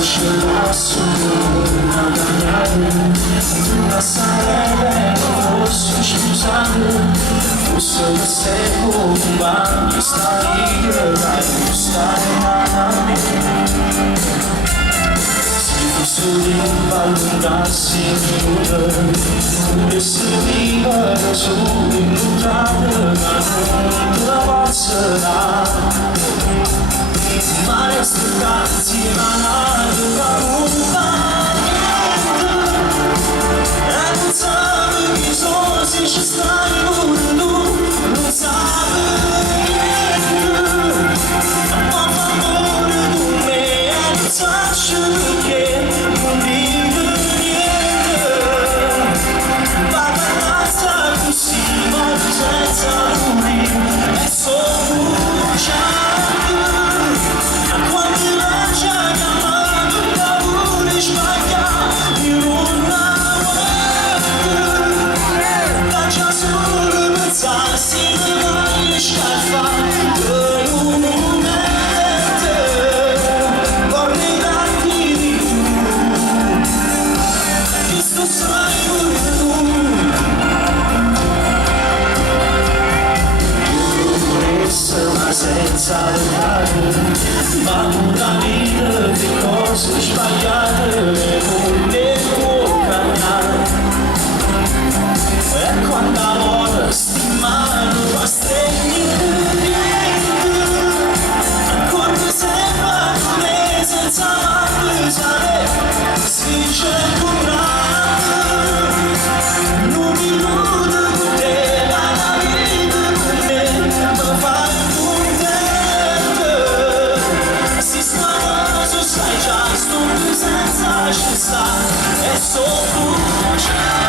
Se eu laço na caminhada, na sarela no rosto escusado, o sol seco, o mar está ligado, está em se limpa, luna se muda, esse limpa da sua iluminada, na passará. Mas tu canti manado da é não sabe que só se está mudando, não sabe a favor do meio, não sabe que comigo vai passar por cima, senza morire, é só puxar. Senza ma una vita di cose sbagliate non le può cambiare. E quando ora stimano a stregni ancora mi sembra come senza mangiare si cercano non mi illudo con te la vita con me ma fai sai già sto senza ci sta è solo